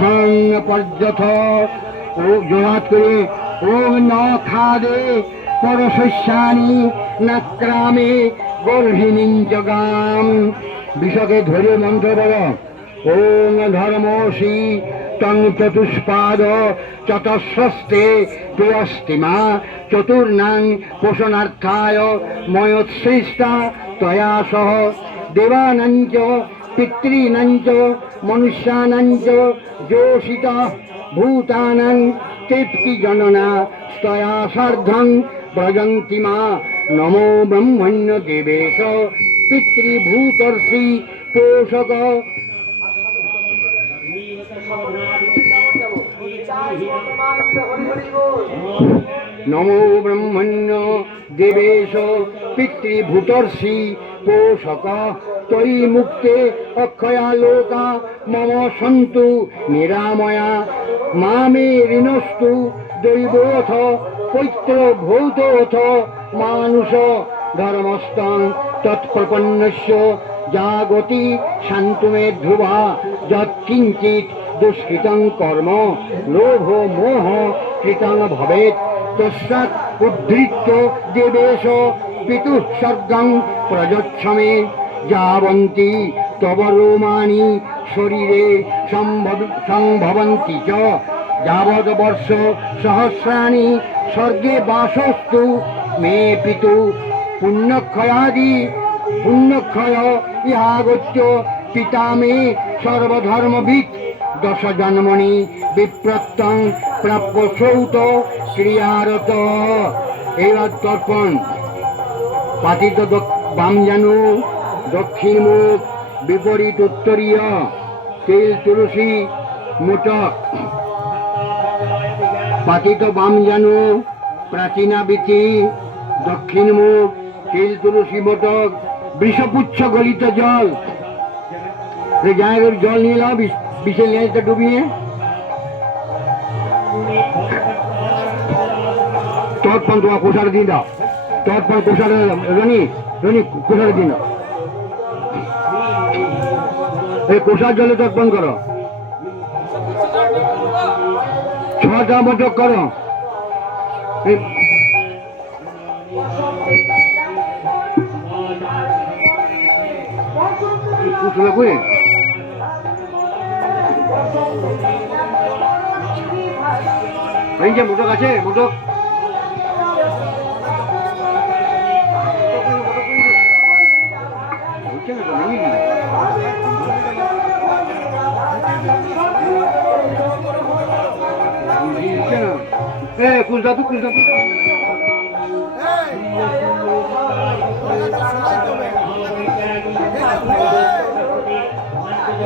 পথং পর্যথ ও জোড়াত করে ওম ন খাদে পরশস্যানি নাক্রামে গর্ভিণীঞ্চগাম। বিষকে ধরে মন্ত্র বল ওম ধর্মসি তং চতুষ্পাদ চতস্রস্তে প্রিয়স্তিমা চতুর্নাং পোষণার্থায় ময়োৎসৃষ্টা তয়া সহ দেবানাঞ্চ পিতॄনাঞ্চ মনুষ্যানাঞ্চ যোষিতা ভূতানাং তৃপ্তিজননা স্তয়া সার্ধং ব্রজন্তি মা। নমো ব্রহ্মণ্য দেবেশ পিতৃভূতর্ষি পোষক। নমো ব্রহ্মণ্য দেবেশ পিতৃভূতর্ষি পোষক। তৈ মুক্তে অক্ষয়া লোকা মম সন্তু নিরাময়া। মামে ঋণস্তু দৈবথ পৈত্র ভৌতথ মানুষ ধর্মস্তং তৎপ্রপন্নস্য জাগতি শান্তুমে ধ্রুবা। যৎকিঞ্চিৎ দুষ্কৃতং কর্ম লোভ মোহ কৃতং ভবেৎ তস্মাৎ উদ্ধৃত্য দেবেশ পিতুঃ স্বর্গং প্রযচ্ছমে। যাবন্তি তব রোমাণি শরীরে সম্ভবন্তি চ যাবৎ বর্ষ সহস্রাণি স্বর্গে বাসস্তু মে পিতু পুণ্যক্ষয়াদি পুণ্যক্ষয় ইহাগত্য পিতা মে সর্বধর্মবিৎ দশ জন্মনি বিপ্রত্যং প্রাপ্য সৌত ক্রিয়ারত। এইবার তর্পণ পাতিত বাম জানু দক্ষিণ মুখ বিপরীত উত্তরীয় তিল তুলসী মোটক। পাতিত বাম জানু প্রাচীনাবীতি দক্ষিণ মুখ তিল তুলসী মোটক বৃষপুচ্ছ গলিত জল। জায়গায় জল নিয়ে নাও, বিষের লেজটা ডুবিয়ে তৎপন তোমার কোষারে দিয়ে দাও। তৎপন কোষারে রনি রনি কোষারে দিয়ে দাও। এই কোষার জলে তর্পণ করো। 6টা মোটক করো। কুচলা করে এই যে মোটক আছে মোটক কুচলা তো কুচলা